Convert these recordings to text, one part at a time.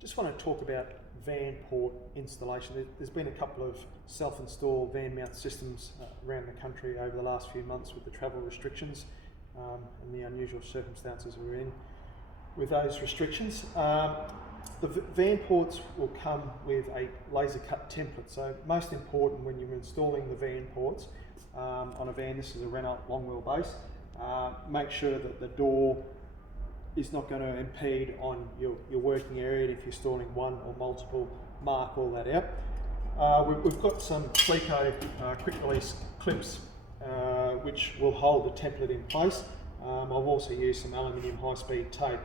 Just want to talk about van port installation. There's been a couple of self-install van mount systems around the country over the last few months with the travel restrictions and the unusual circumstances we're in with those restrictions. The van ports will come with a laser cut template. So most important when you're installing the van ports on a van, this is a Renault long wheelbase, make sure that the door is not going to impede on your working area, and if you're installing one or multiple, mark all that out. We've got some Clico quick release clips which will hold the template in place. I've also used some aluminium high speed tape,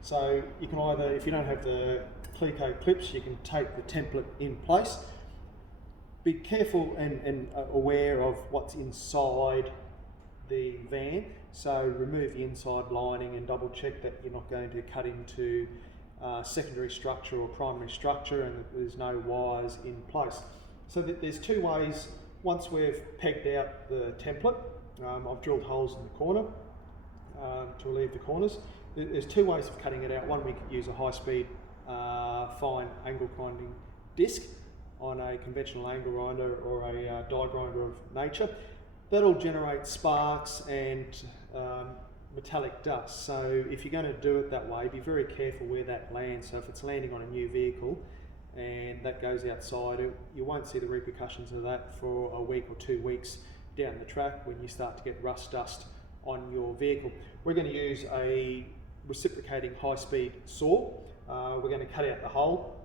so you can either, if you don't have the Clico clips, you can tape the template in place. Be careful and aware of what's inside the van, so remove the inside lining and double check that you're not going to cut into secondary structure or primary structure and that there's no wires in place. So there's two ways. Once we've pegged out the template, I've drilled holes in the corner to relieve the corners. There's two ways of cutting it out. One, we could use a high-speed fine angle grinding disc on a conventional angle grinder or a die grinder of nature. That'll generate sparks and metallic dust. So if you're going to do it that way, be very careful where that lands. So if it's landing on a new vehicle and that goes outside, you won't see the repercussions of that for a week or 2 weeks down the track when you start to get rust dust on your vehicle. We're going to use a reciprocating high-speed saw. We're going to cut out the hole.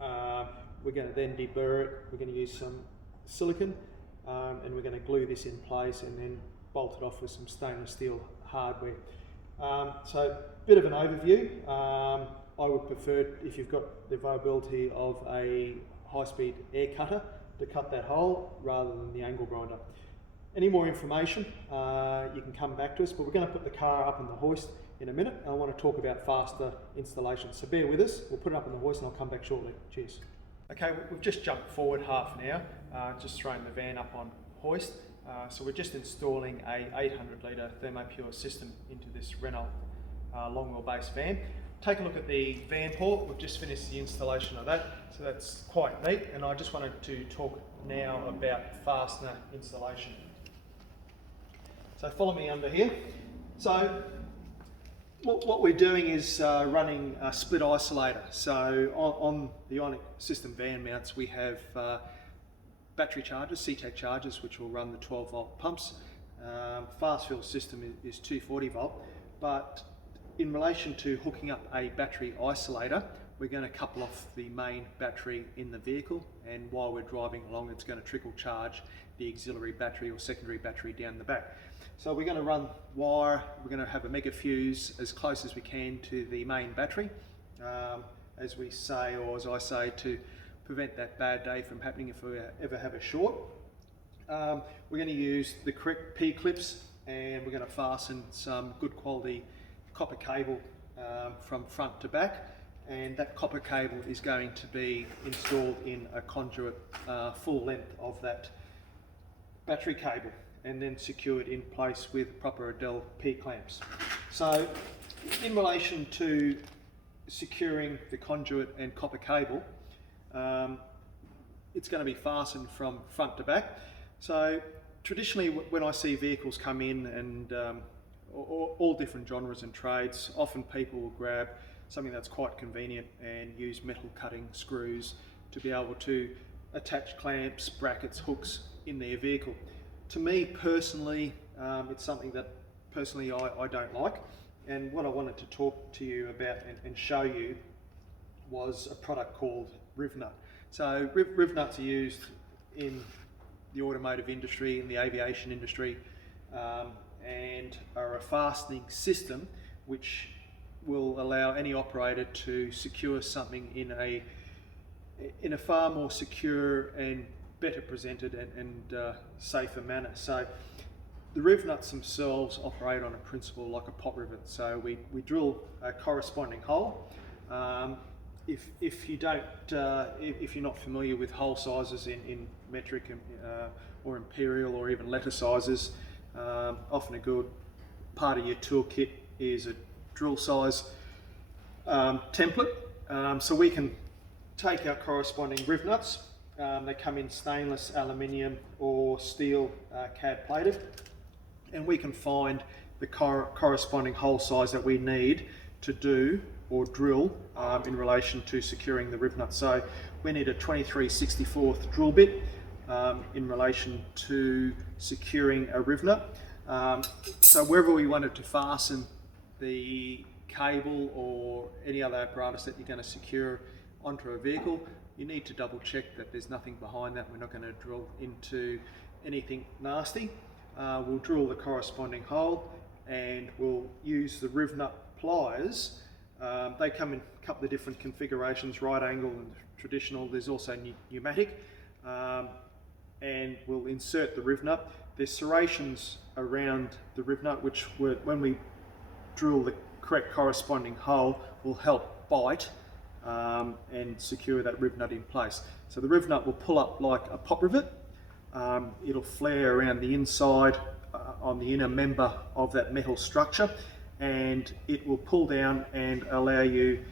We're going to then deburr it. We're going to use some silicone. And we're going to glue this in place and then bolt it off with some stainless steel hardware. So a bit of an overview. I would prefer, if you've got the availability of a high-speed air cutter, to cut that hole rather than the angle grinder. Any more information, you can come back to us, but we're going to put the car up on the hoist in a minute, and I want to talk about faster installation. So bear with us, we'll put it up on the hoist and I'll come back shortly. Cheers. Okay, we've just jumped forward half an hour, just thrown the van up on hoist. So we're just installing a 800 litre Thermopure system into this Renault long wheelbase van. Take a look at the van port. We've just finished the installation of that, so that's quite neat. And I just wanted to talk now about fastener installation. So follow me under here. So what we're doing is running a split isolator. So on the Ionic system van mounts, we have battery chargers, CTEC chargers, which will run the 12 volt pumps. Fast fill system is 240 volt, but in relation to hooking up a battery isolator, we're going to couple off the main battery in the vehicle, and while we're driving along, it's going to trickle charge the auxiliary battery or secondary battery down the back. So we're going to run wire, we're going to have a mega fuse as close as we can to the main battery, as we say, or as I say, to prevent that bad day from happening if we ever have a short. We're going to use the correct P-clips, and we're going to fasten some good quality copper cable from front to back, and that copper cable is going to be installed in a conduit full length of that battery cable, and then secured in place with proper Adel P-clamps. So in relation to securing the conduit and copper cable, it's going to be fastened from front to back. So traditionally when I see vehicles come in, and all different genres and trades, often people will grab something that's quite convenient and use metal cutting screws to be able to attach clamps, brackets, hooks in their vehicle. To me personally, it's something that personally I don't like, and what I wanted to talk to you about and show you was a product called Rivnut. So Rivnuts are used in the automotive industry, in the aviation industry, and are a fastening system which will allow any operator to secure something in a far more secure and better presented and safer manner. So the Rivnuts themselves operate on a principle like a pot rivet. So we drill a corresponding hole. If you don't, if you're not familiar with hole sizes in metric or imperial or even letter sizes, often a good part of your toolkit is a drill size template So we can take our corresponding riv nuts. They come in stainless, aluminium or steel CAD plated, and we can find the corresponding hole size that we need to do or drill in relation to securing the riv nut. So we need a 23/64 drill bit in relation to securing a riv nut. So wherever we wanted to fasten the cable or any other apparatus that you're going to secure onto a vehicle, you need to double check that there's nothing behind that. We're not going to drill into anything nasty. We'll drill the corresponding hole and we'll use the riv nut pliers. They come in a couple of different configurations, right angle and traditional. There's also pneumatic, and we'll insert the riv nut. There's serrations around the riv nut which when we drill the correct corresponding hole will help bite and secure that riv nut in place. So the riv nut will pull up like a pop rivet. It'll flare around the inside on the inner member of that metal structure, and it will pull down and allow you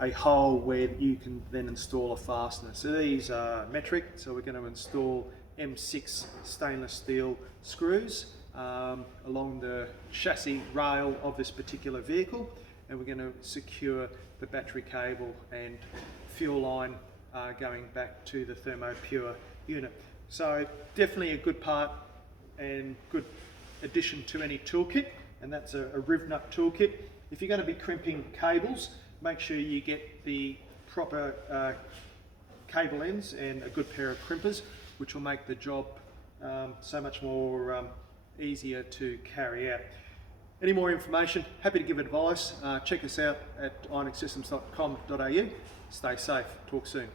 a hole where you can then install a fastener. So these are metric, so we're going to install M6 stainless steel screws along the chassis rail of this particular vehicle, and we're going to secure the battery cable and fuel line going back to the ThermoPure unit. So definitely a good part and good addition to any toolkit, and that's a riv nut toolkit. If you're going to be crimping cables, make sure you get the proper cable ends and a good pair of crimpers, which will make the job so much more easier to carry out. Any more information, happy to give advice. Check us out at ironexsystems.com.au. Stay safe, talk soon.